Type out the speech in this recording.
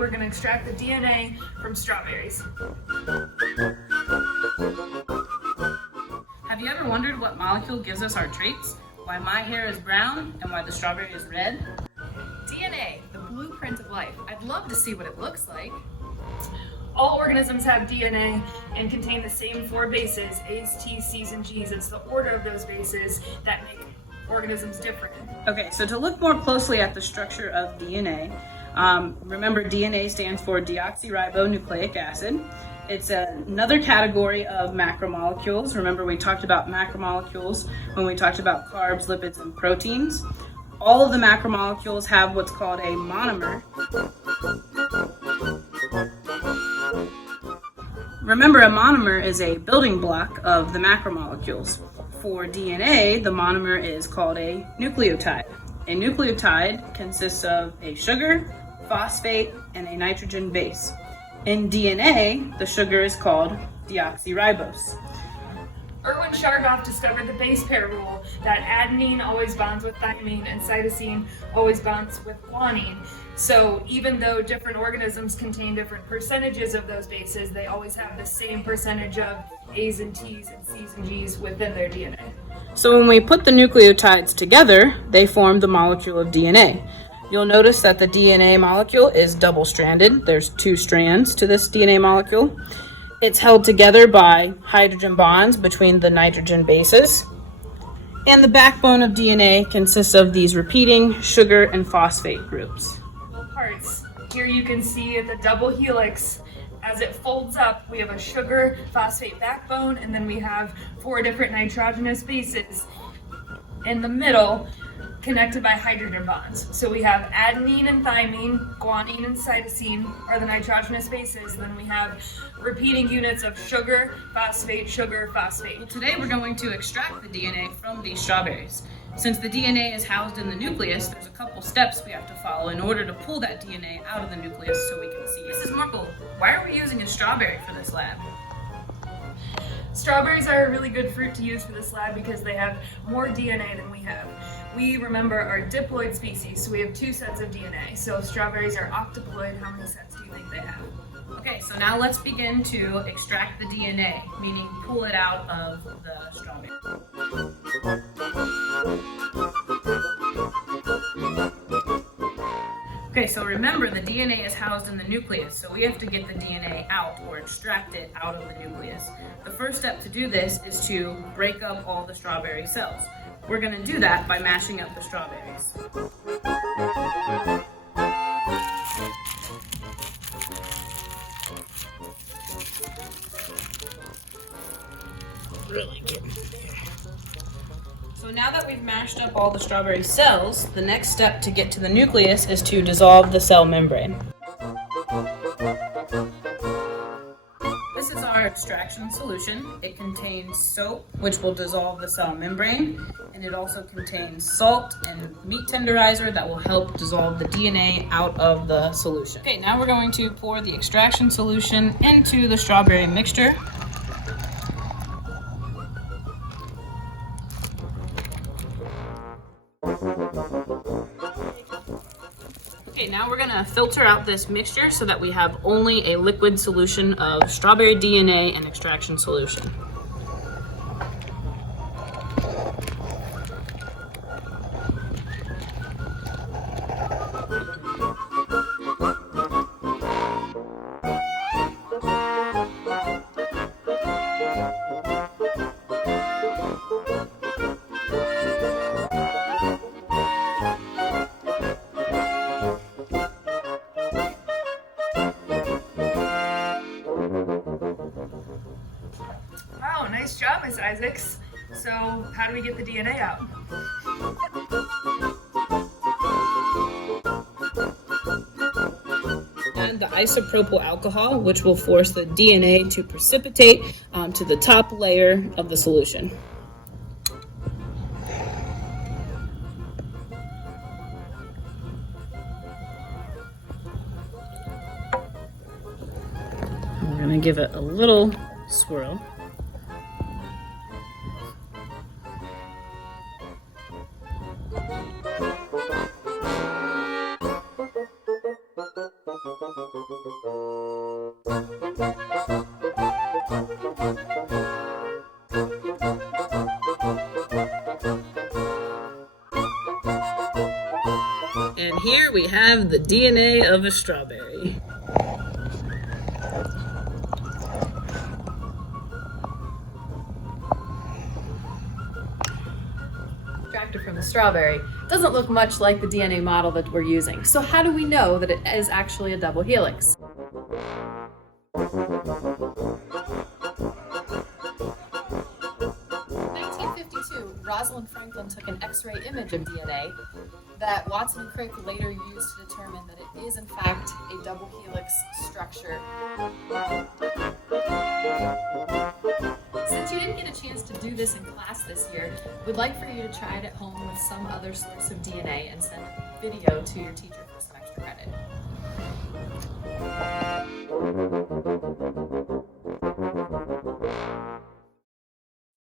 we're going to extract the DNA from strawberries. Have you ever wondered what molecule gives us our traits? Why my hair is brown and why the strawberry is red? DNA, the blueprint of life. I'd love to see what it looks like. All organisms have DNA and contain the same 4 bases, A's, T's, C's, and G's. It's the order of those bases that make organisms different. Okay, so to look more closely at the structure of DNA, remember DNA stands for deoxyribonucleic acid. It's another category of macromolecules. Remember we talked about macromolecules when we talked about carbs, lipids, and proteins. All of the macromolecules have what's called a monomer. Remember, a monomer is a building block of the macromolecules. For DNA, the monomer is called a nucleotide. A nucleotide consists of a sugar, phosphate, and a nitrogen base. In DNA, the sugar is called deoxyribose. Erwin Chargaff discovered the base pair rule that adenine always bonds with thymine and cytosine always bonds with guanine. So even though different organisms contain different percentages of those bases, they always have the same percentage of A's and T's and C's and G's within their DNA. So when we put the nucleotides together, they form the molecule of DNA. You'll notice that the DNA molecule is double-stranded. There's 2 strands to this DNA molecule. It's held together by hydrogen bonds between the nitrogen bases. And the backbone of DNA consists of these repeating sugar and phosphate groups. Parts. Here you can see the double helix. As it folds up, we have a sugar phosphate backbone, and then we have 4 different nitrogenous bases in the middle, connected by hydrogen bonds. So we have adenine and thymine, guanine and cytosine are the nitrogenous bases. Then we have repeating units of sugar, phosphate, sugar, phosphate. Today we're going to extract the DNA from these strawberries. Since the DNA is housed in the nucleus, there's a couple steps we have to follow in order to pull that DNA out of the nucleus so we can see it. Mrs. Markle, why are we using a strawberry for this lab? Strawberries are a really good fruit to use for this lab because they have more DNA than we have. We, remember, are diploid species, so we have 2 sets of DNA. So if strawberries are octoploid, how many sets do you think they have? Okay, so now let's begin to extract the DNA, meaning pull it out of the strawberry. Okay, so remember the DNA is housed in the nucleus, so we have to get the DNA out or extract it out of the nucleus. The first step to do this is to break up all the strawberry cells. We're going to do that by mashing up the strawberries. Really getting in there. So now that we've mashed up all the strawberry cells, the next step to get to the nucleus is to dissolve the cell membrane. This is our extraction solution. It contains soap, which will dissolve the cell membrane, and it also contains salt and meat tenderizer that will help dissolve the DNA out of the solution. Okay, now we're going to pour the extraction solution into the strawberry mixture. Okay, now we're gonna filter out this mixture so that we have only a liquid solution of strawberry DNA and extraction solution. Wow, nice job, Miss Isaacs. So how do we get the DNA out? And the isopropyl alcohol, which will force the DNA to precipitate to the top layer of the solution. We're going to give it a little swirl. And here we have the DNA of a strawberry. Extracted from the strawberry doesn't look much like the DNA model that we're using. So how do we know that it is actually a double helix? In 1952, Rosalind Franklin took an X-ray image of DNA that Watson and Crick later used to determine that it is in fact a double helix structure. Since you didn't get a chance to do this in class this year, we'd like for you to try it at home with some other source of DNA and send a video to your teacher for some extra credit.